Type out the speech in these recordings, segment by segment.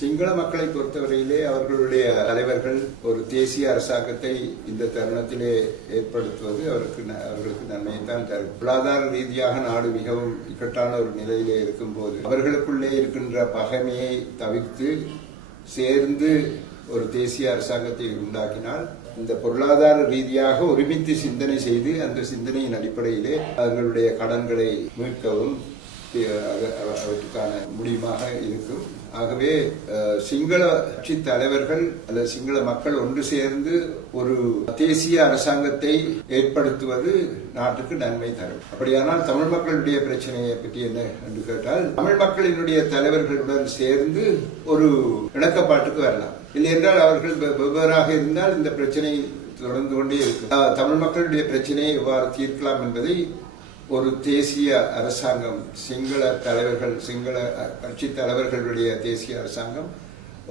சிங்கள மக்களை பொறுத்தவரையிலே அவர்களுடைய தலைவர்கள் ஒரு தேசிய அரசாங்கத்தை இந்த தருணத்திலே ஏற்படுத்துவது அவர்களுக்கு நன்மையைத்தான் தரும். பொருளாதார ரீதியாக நாடு மிகவும் இக்கட்டான ஒரு நிலையிலே இருக்கும் போது அவர்களுக்குள்ளே இருக்கின்ற பகைமையை தவிர்த்து சேர்ந்து ஒரு தேசிய அரசாங்கத்தை உண்டாக்கினால் இந்த பொருளாதார ரீதியாக ஒருமித்து சிந்தனை செய்து அந்த சிந்தனையின் அடிப்படையிலே அவர்களுடைய கடன்களை மீட்கவும் அவற்றுக்கான முடியுமாக இருக்கும். ஆகவே சிங்கள கட்சி தலைவர்கள் அல்லது சிங்கள மக்கள் ஒன்று சேர்ந்து ஒரு தேசிய அரசாங்கத்தை ஏற்படுத்துவது நாட்டுக்கு நன்மை தரும். அப்படியானால் தமிழ் மக்களுடைய பிரச்சனையை பற்றி என்ன என்று கேட்டால், தமிழ் மக்களினுடைய தலைவர்களுடன் சேர்ந்து ஒரு இணக்கப்பாட்டுக்கு வரலாம். இல்லை என்றால் அவர்கள் வெவ்வேறாக இருந்தால் இந்த பிரச்சனை தொடர்ந்து கொண்டே இருக்கும். தமிழ் மக்களுடைய பிரச்சனையை எவ்வாறு தீர்க்கலாம் என்பதை ஒரு தேசிய அரசாங்கம், சிங்கள தலைவர்கள், சிங்கள கட்சி தலைவர்களுடைய தேசிய அரசாங்கம்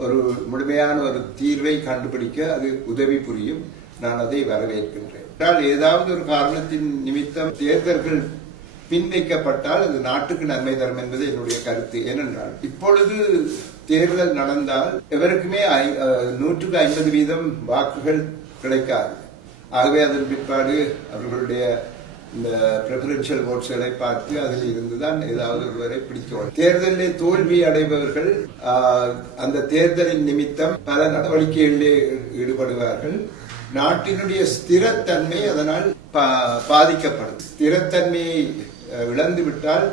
ஒரு முழுமையான ஒரு தீர்வை கண்டுபிடிக்க அது உதவி புரியும். நான் அதை வரவேற்கின்றேன். ஏதாவது ஒரு காரணத்தின் நிமித்தம் தேர்தல்கள் பின்வைக்கப்பட்டால் அது நாட்டுக்கு நன்மை தரும் என்பது என்னுடைய கருத்து. ஏனென்றால் இப்பொழுது தேர்தல் நடந்தால் எவருக்குமே 150% வாக்குகள் கிடைக்காது. ஆகவே அதன் பிற்பாடு அவர்களுடைய இந்த பிரெஃபரன்ஷியல் ஓட்ஸ்களை பார்த்து அதில் இருந்துதான் ஏதாவது ஒருவரை பிடித்தோம். தேர்தலில் தோல்வி அடைபவர்கள் அந்த தேர்தலின் நிமித்தம் பல நடவடிக்கைகளிலே ஈடுபடுவார்கள். நாட்டினுடைய ஸ்திரத்தன்மை அதனால் பாதிக்கப்படும். ஸ்திரத்தன்மையை இழந்துவிட்டால்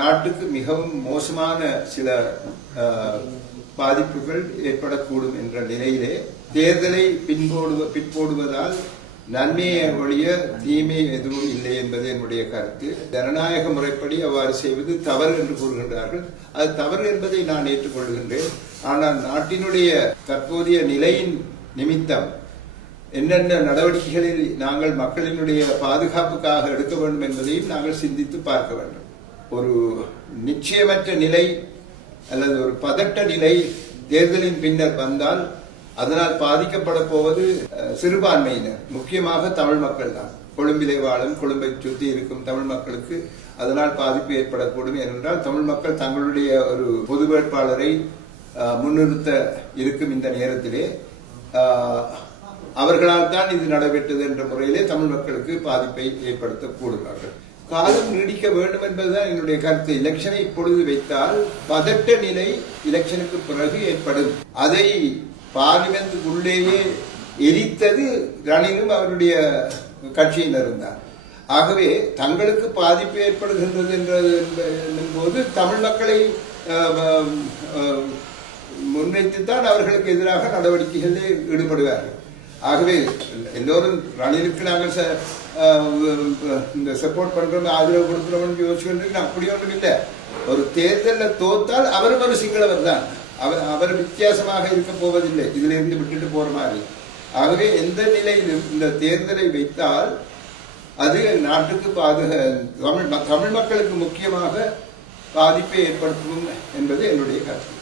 நாட்டுக்கு மிகவும் மோசமான சில பாதிப்புகள் ஏற்படக்கூடும் என்ற நிலையிலே தேர்தலை பின்போடுவதால் நன்மையை ஒழிய தீமை எதுவும் இல்லை என்பது என்னுடைய கருத்து. ஜனநாயக முறைப்படி அவ்வாறு செய்வது தவறு என்று கூறுகின்றார்கள். அது தவறு என்பதை நான் ஏற்றுக்கொள்கின்றேன். ஆனால் நாட்டினுடைய தற்போதைய நிலையின் நிமித்தம் என்னென்ன நடவடிக்கைகளில் நாங்கள் மக்களினுடைய பாதுகாப்புக்காக எடுக்க வேண்டும் என்பதையும் நாங்கள் சிந்தித்து பார்க்க வேண்டும். ஒரு நிச்சயமற்ற நிலை அல்லது ஒரு பதட்ட நிலை தேர்தலின் பின்னர் வந்தால் அதனால் பாதிக்கப்பட போவது சிறுபான்மையினர், முக்கியமாக தமிழ் மக்கள் தான். கொழும்பிலே வாழும், கொழும்பை சுற்றி இருக்கும் தமிழ் மக்களுக்கு அதனால் பாதிப்பு ஏற்படக்கூடும். ஏனென்றால் தமிழ் மக்கள் தங்களுடைய ஒரு பொது வேட்பாளரை முன்னிறுத்த இருக்கும் இந்த நேரத்திலே அவர்களால் தான் இது நடைபெற்றது என்ற முறையிலே தமிழ் மக்களுக்கு பாதிப்பை ஏற்படுத்தக்கூடுவார்கள். காலம் நீடிக்க வேண்டும் என்பதுதான் என்னுடைய கருத்து. எலெக்ஷனை இப்பொழுது வைத்தால் பதட்ட நிலை எலெக்ஷனுக்கு பிறகு ஏற்படும். அதை பார்லிமெண்ட்டுக்குள்ளேயே எரித்தது ரணிலும் அவருடைய கட்சியினரும் தான். ஆகவே தங்களுக்கு பாதிப்பு ஏற்படுகின்றது என்போது தமிழ் மக்களை முன்வைத்துத்தான் அவர்களுக்கு எதிராக நடவடிக்கைகளில் ஈடுபடுவார்கள். ஆகவே எல்லோரும் ரணிலுக்கு நாங்கள் இந்த சப்போர்ட் பண்றோம், ஆதரவு கொடுக்கிறோம் யோசிச்சு அப்படி ஒன்றும் இல்லை. ஒரு தேர்தலில் தோத்தால் அவரும் ஒரு சிங்களவர் தான். அவர் வித்தியாசமாக இருக்க போவதில்லை இதுல இருந்து விட்டுட்டு போற மாதிரி. ஆகவே எந்த நிலையில் இந்த தேர்தலை வைத்தால் அது நாட்டுக்கு தமிழ் மக்களுக்கு முக்கியமாக பாதிப்பை ஏற்படுத்தும் என்பது என்னுடைய கருத்து.